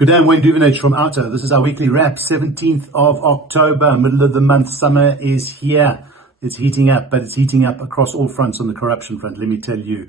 Good day, I'm Wayne Duvenage from OUTA. This is our weekly wrap, 17th of October, middle of the month. Summer is here. It's heating up, but it's heating up across all fronts on the corruption front, let me tell you.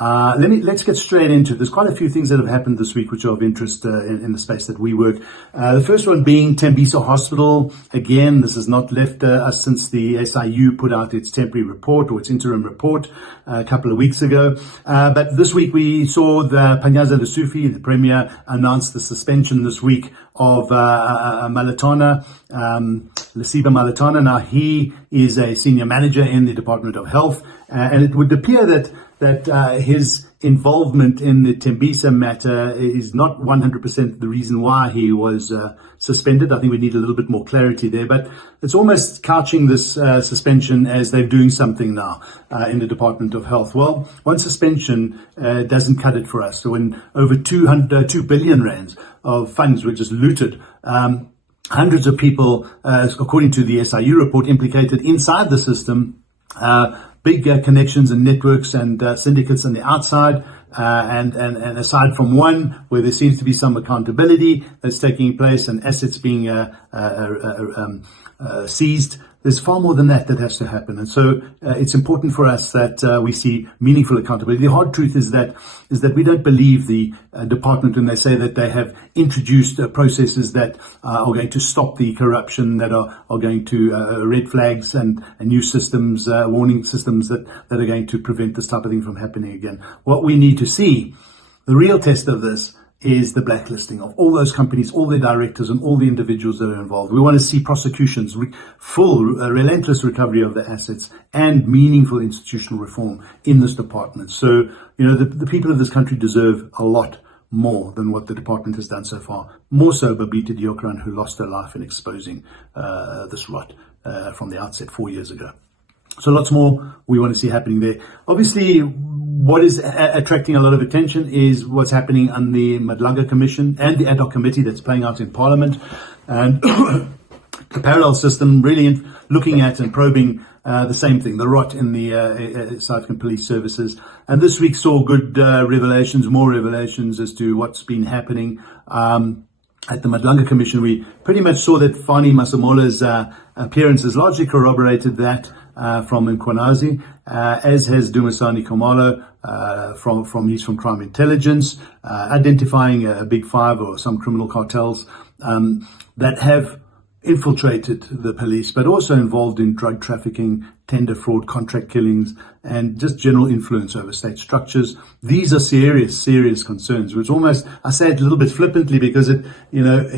Let's get straight into it. There's quite a few things that have happened this week which are of interest in the space that we work. The first one being Tembisa Hospital. Again, this has not left us since the SIU put out its temporary report or its interim report a couple of weeks ago. But this week we saw the Panyaza Lesufi, the Premier, announce the suspension this week of Malatana, Lesiba Malatana. Now, he is a senior manager in the Department of Health, and it would appear that his involvement in the Tembisa matter is not 100% the reason why he was suspended. I think we need a little bit more clarity there, but it's almost couching this suspension as they're doing something now in the Department of Health. Well, one suspension doesn't cut it for us. So when over 2 billion rands of funds were just looted, hundreds of people, according to the SIU report, implicated inside the system, big connections and networks and syndicates on the outside, and aside from one where there seems to be some accountability that's taking place and assets being seized, there's far more than that has to happen. And so it's important for us that we see meaningful accountability. The hard truth is that we don't believe the department when they say that they have introduced processes that are going to stop the corruption, that are going to red flags and new systems, warning systems that are going to prevent this type of thing from happening again. What we need to see, the real test of this, is the blacklisting of all those companies, all their directors and all the individuals that are involved. We want to see prosecutions, full, relentless recovery of the assets and meaningful institutional reform in this department. So, the people of this country deserve a lot more than what the department has done so far. More so Babita Diokran, who lost her life in exposing this rot from the outset 4 years ago. So lots more we want to see happening there. Obviously, what is attracting a lot of attention is what's happening on the Madlanga Commission and the Ad Hoc Committee that's playing out in Parliament. And the parallel system really looking at and probing the same thing, the rot in the South African police services. And this week saw good more revelations as to what's been happening. At the Madlanga Commission, we pretty much saw that Fani Masamola's appearance has largely corroborated that from Mchunu, as has Dumisani Khumalo from Crime Intelligence, identifying a big five or some criminal cartels that have infiltrated the police, but also involved in drug trafficking, tender fraud, contract killings, and just general influence over state structures. These are serious concerns, which almost, I say it a little bit flippantly because it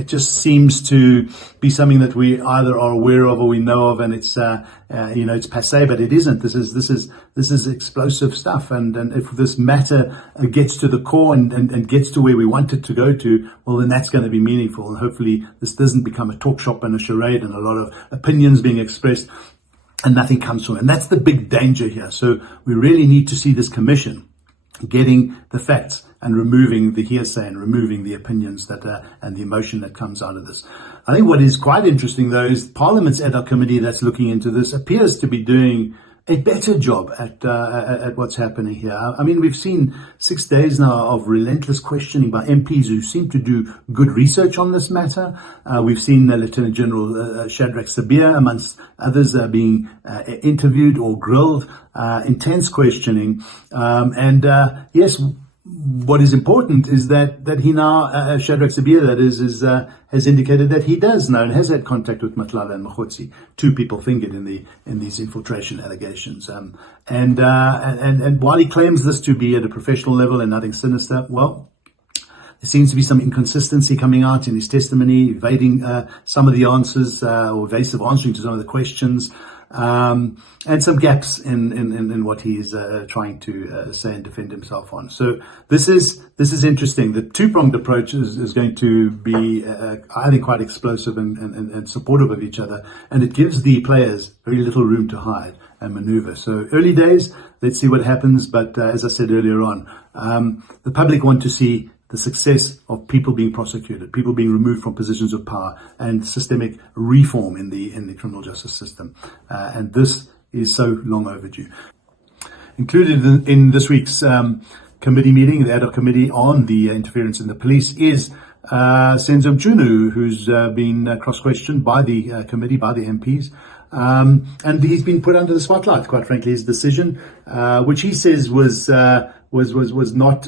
just seems to be something that we either are aware of or we know of, and it's it's passé, but it isn't. This is explosive stuff, and if this matter gets to the core and gets to where we want it to go to, well, then that's going to be meaningful, and hopefully this doesn't become a talk shop and a charade and a lot of opinions being expressed and nothing comes from it. And that's the big danger here. So we really need to see this commission getting the facts and removing the hearsay and removing the opinions that and the emotion that comes out of this. I think what is quite interesting, though, is Parliament's Ad Hoc Committee that's looking into this appears to be doing a better job at what's happening here. I mean, we've seen 6 days now of relentless questioning by MPs who seem to do good research on this matter. We've seen Lieutenant General Shadrach Sabir, amongst others, being interviewed or grilled, intense questioning. Yes, what is important is that he now, Shadrach Sabir, that is has indicated that he does know and has had contact with Matlala and Mkhotsi, 2 people fingered in these infiltration allegations. And while he claims this to be at a professional level and nothing sinister, well, there seems to be some inconsistency coming out in his testimony, evading some of the answers, or evasive answering to some of the questions. And some gaps in what he is trying to say and defend himself on. So this is interesting. The two-pronged approach is going to be, I think, quite explosive and supportive of each other, and it gives the players very little room to hide and maneuver. So early days, let's see what happens. But as I said earlier on, the public want to see the success of people being prosecuted, people being removed from positions of power, and systemic reform in the criminal justice system. And this is so long overdue. Included in this week's committee meeting, the Ad Hoc Committee on the interference in the police, is Mchunu, who's been cross-questioned by the committee, by the MPs. And he's been put under the spotlight, quite frankly. His decision, which he says was not,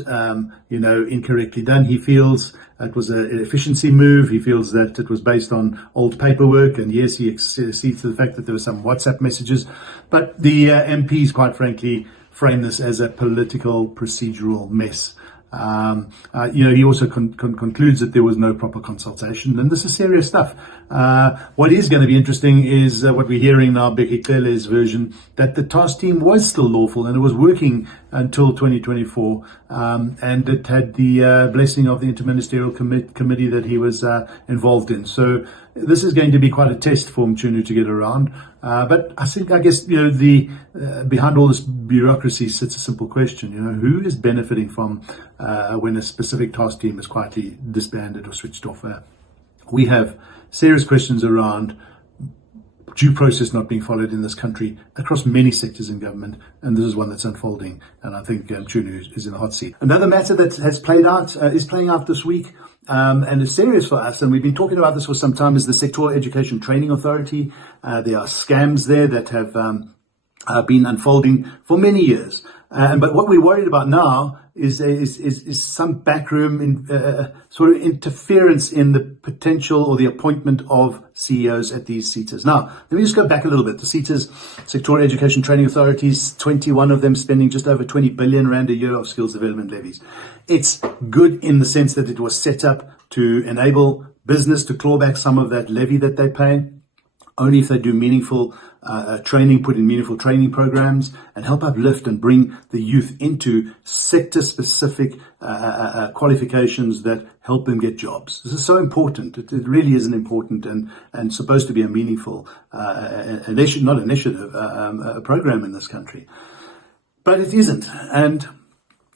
incorrectly done. He feels it was an efficiency move. He feels that it was based on old paperwork. And yes, he accedes to the fact that there were some WhatsApp messages. But the MPs, quite frankly, frame this as a political procedural mess. He also concludes that there was no proper consultation, and this is serious stuff. What is going to be interesting is what we're hearing now, Becky Clele's version, that the task team was still lawful and it was working until 2024, and it had the blessing of the interministerial committee that he was involved in. So this is going to be quite a test for Mchunu to get around. But I guess, behind all this bureaucracy sits a simple question, who is benefiting from when a specific task team is quietly disbanded or switched off? We have serious questions around due process not being followed in this country across many sectors in government, and this is one that's unfolding, and I think Mchunu is in the hot seat. Another matter that has played out is playing out this week, and is serious for us, and we've been talking about this for some time, is the Sectoral Education Training Authority. There are scams there that have been unfolding for many years. But what we're worried about now is some backroom sort of interference in the potential or the appointment of CEOs at these SETAs. Now, let me just go back a little bit. The SETAs, Sectoral Education Training Authorities, 21 of them spending just over 20 billion rand a year of skills development levies. It's good in the sense that it was set up to enable business to claw back some of that levy that they pay, only if they do meaningful training, put in meaningful training programs, and help uplift and bring the youth into sector-specific qualifications that help them get jobs. This is so important. It really is an important and supposed to be a meaningful program in this country. But it isn't. And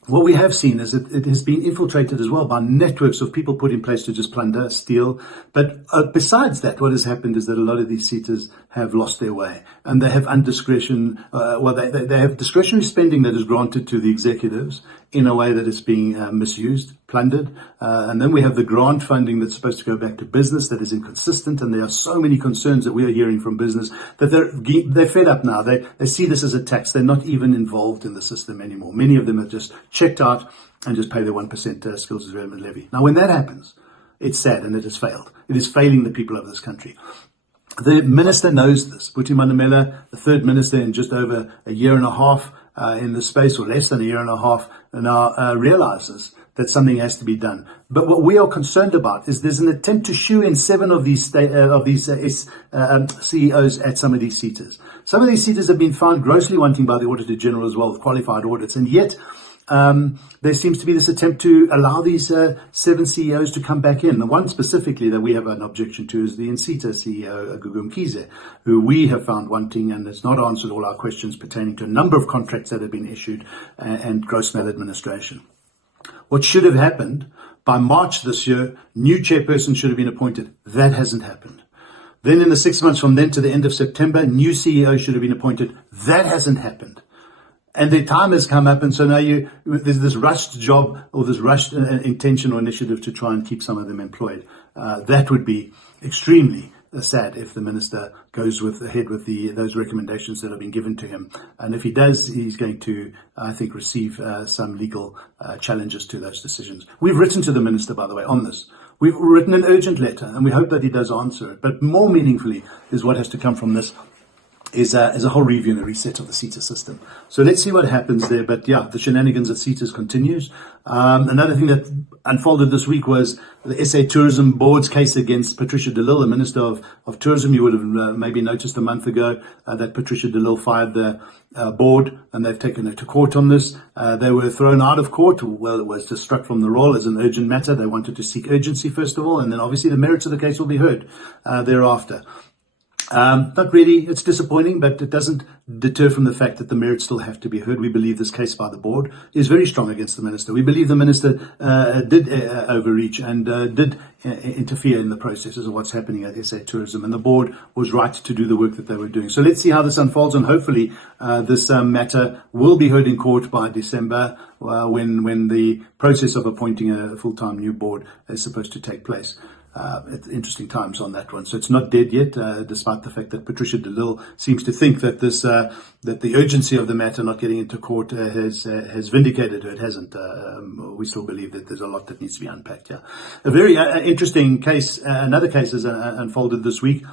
what we have seen is that it has been infiltrated as well by networks of people put in place to just plunder, steal. But besides that, what has happened is that a lot of these SETAs have lost their way, and they have they have discretionary spending that is granted to the executives in a way that is being misused, plundered. And then we have the grant funding that's supposed to go back to business that is inconsistent. And there are so many concerns that we are hearing from business that they're fed up now. They see this as a tax. They're not even involved in the system anymore. Many of them have just checked out and just pay their 1% skills development levy. Now, when that happens, it's sad, and it has failed. It is failing the people of this country. The minister knows this. Buti Manamela, the third minister in just over a year and a half in the space, or less than a year and a half, now realizes that something has to be done. But what we are concerned about is there's an attempt to shoe in 7 of these CEOs at some of these SETAs. Some of these SETAs have been found grossly wanting by the Auditor General as well, with qualified audits, and yet there seems to be this attempt to allow these 7 CEOs to come back in. The one specifically that we have an objection to is the SETA CEO, Gugu Mkhize, who we have found wanting and has not answered all our questions pertaining to a number of contracts that have been issued and gross maladministration. What should have happened by March this year, new chairperson should have been appointed. That hasn't happened. Then in the 6 months from then to the end of September, new CEO should have been appointed. That hasn't happened. And their time has come up, and so now there's this rushed job or this rushed intention or initiative to try and keep some of them employed. That would be extremely sad if the minister goes ahead with those recommendations that have been given to him. And if he does, he's going to, I think, receive some legal challenges to those decisions. We've written to the minister, by the way, on this. We've written an urgent letter, and we hope that he does answer it. But more meaningfully is what has to come from this. Is a whole review and a reset of the SETA system. So let's see what happens there. But yeah, the shenanigans at SETAs continues. Another thing that unfolded this week was the SA Tourism Board's case against Patricia de Lille, the Minister of Tourism. You would have maybe noticed a month ago that Patricia de Lille fired the board, and they've taken her to court on this. They were thrown out of court. Well, it was just struck from the roll as an urgent matter. They wanted to seek urgency, first of all, and then obviously the merits of the case will be heard thereafter. Not really. It's disappointing, but it doesn't deter from the fact that the merits still have to be heard. We believe this case by the board is very strong against the minister. We believe the minister did overreach and did interfere in the processes of what's happening at SA Tourism, and the board was right to do the work that they were doing. So let's see how this unfolds, and hopefully this matter will be heard in court by December, when the process of appointing a full-time new board is supposed to take place. Interesting times on that one. So it's not dead yet, despite the fact that Patricia de Lille seems to think that this that the urgency of the matter not getting into court has vindicated her. It hasn't. We still believe that there's a lot that needs to be unpacked here. A very interesting case, another case has unfolded this week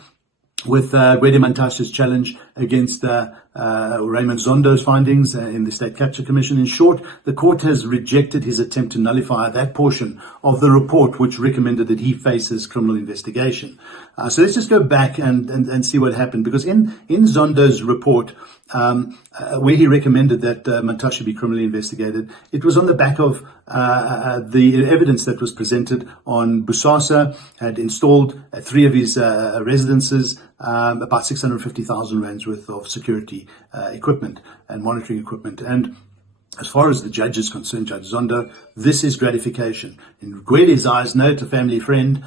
with Gwede Mantashe's challenge against Raymond Zondo's findings in the State Capture Commission. In short, the court has rejected his attempt to nullify that portion of the report which recommended that he faces criminal investigation. So let's just go back and see what happened, because in Zondo's report, where he recommended that Mantashe be criminally investigated, it was on the back of the evidence that was presented on Bosasa had installed at 3 of his residences about 650,000 rands worth of security equipment and monitoring equipment. And as far as the judge is concerned, Judge Zondo, this is gratification. In Gwede's eyes, note a family friend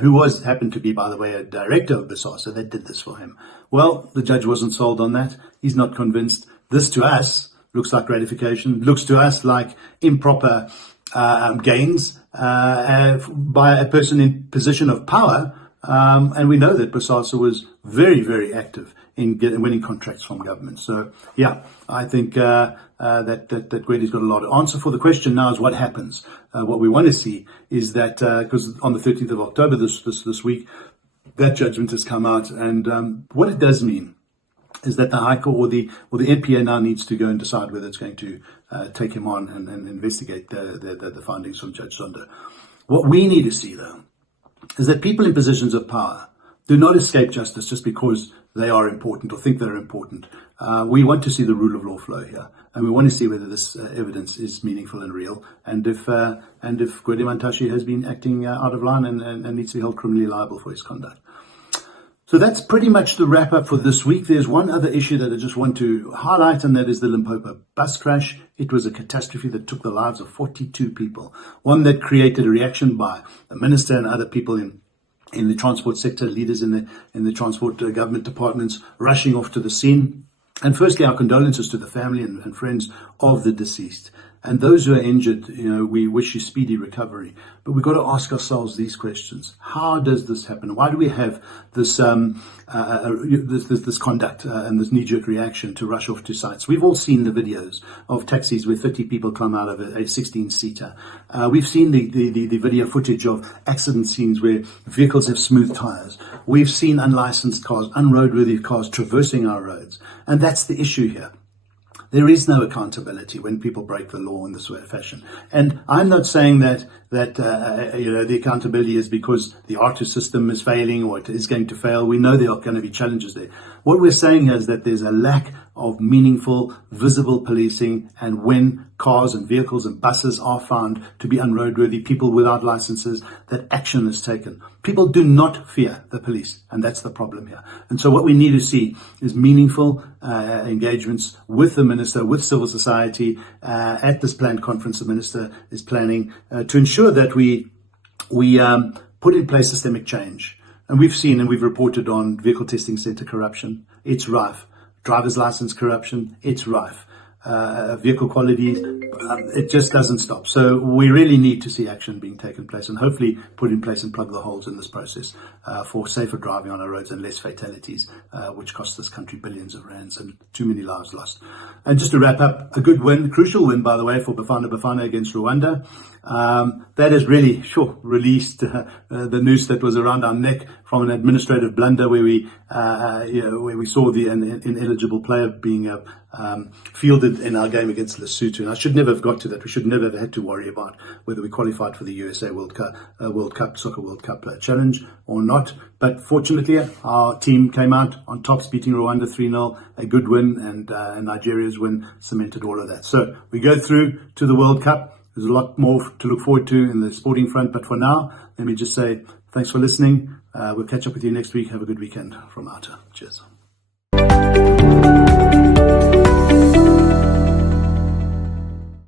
who happened to be, by the way, a director of Bosasa that did this for him. Well, the judge wasn't sold on that. He's not convinced. This to us looks like gratification, looks to us like improper gains by a person in position of power. And we know that Bosasa was very, very active in winning contracts from government. So, yeah, I think that Gwede's got a lot to answer for. The question now is what happens. What we want to see is that, because on the 13th of October this week, that judgment has come out, and what it does mean is that the High Court or the NPA now needs to go and decide whether it's going to take him on and investigate the findings from Judge Zondo. What we need to see, though, is that people in positions of power do not escape justice just because they are important or think they're important. We want to see the rule of law flow here, and we want to see whether this evidence is meaningful and real, and if Gwede Mantashe has been acting out of line and needs to be held criminally liable for his conduct. So that's pretty much the wrap up for this week. There's one other issue that I just want to highlight, and that is the Limpopo bus crash. It was a catastrophe that took the lives of 42 people, one that created a reaction by the minister and other people in the transport sector, leaders in the transport government departments rushing off to the scene. And firstly, our condolences to the family and friends of the deceased. And those who are injured, we wish you speedy recovery. But we've got to ask ourselves these questions. How does this happen? Why do we have this this conduct and this knee-jerk reaction to rush off to sites? We've all seen the videos of taxis where 30 people come out of a 16-seater. We've seen the video footage of accident scenes where vehicles have smooth tires. We've seen unlicensed cars, unroadworthy cars traversing our roads. And that's the issue here. There is no accountability when people break the law in this way of fashion. And I'm not saying that the accountability is because the ARTU system is failing or it is going to fail. We know there are going to be challenges there. What we're saying is that there's a lack of meaningful, visible policing, and when cars and vehicles and buses are found to be unroadworthy, people without licenses, that action is taken. People do not fear the police, and that's the problem here. And so what we need to see is meaningful engagements with the minister, with civil society, at this planned conference the minister is planning to ensure that we put in place systemic change. And we've seen and we've reported on vehicle testing centre corruption. It's rife. Driver's license corruption. It's rife. Vehicle quality, it just doesn't stop. So we really need to see action being taken place and hopefully put in place and plug the holes in this process for safer driving on our roads and less fatalities, which cost this country billions of rands and too many lives lost. And just to wrap up, a good win, crucial win, by the way, for Bafana Bafana against Rwanda. That has really, released the noose that was around our neck from an administrative blunder where we saw the ineligible player being fielded in our game against Lesotho. And I should never have got to that. We should never have had to worry about whether we qualified for the USA Soccer World Cup challenge or not. But fortunately, our team came out on top, beating Rwanda 3-0, a good win, and Nigeria's win cemented all of that. So we go through to the World Cup. There's a lot more to look forward to in the sporting front. But for now, let me just say Thanks for listening. We'll catch up with you next week. Have a good weekend from OUTA. Cheers.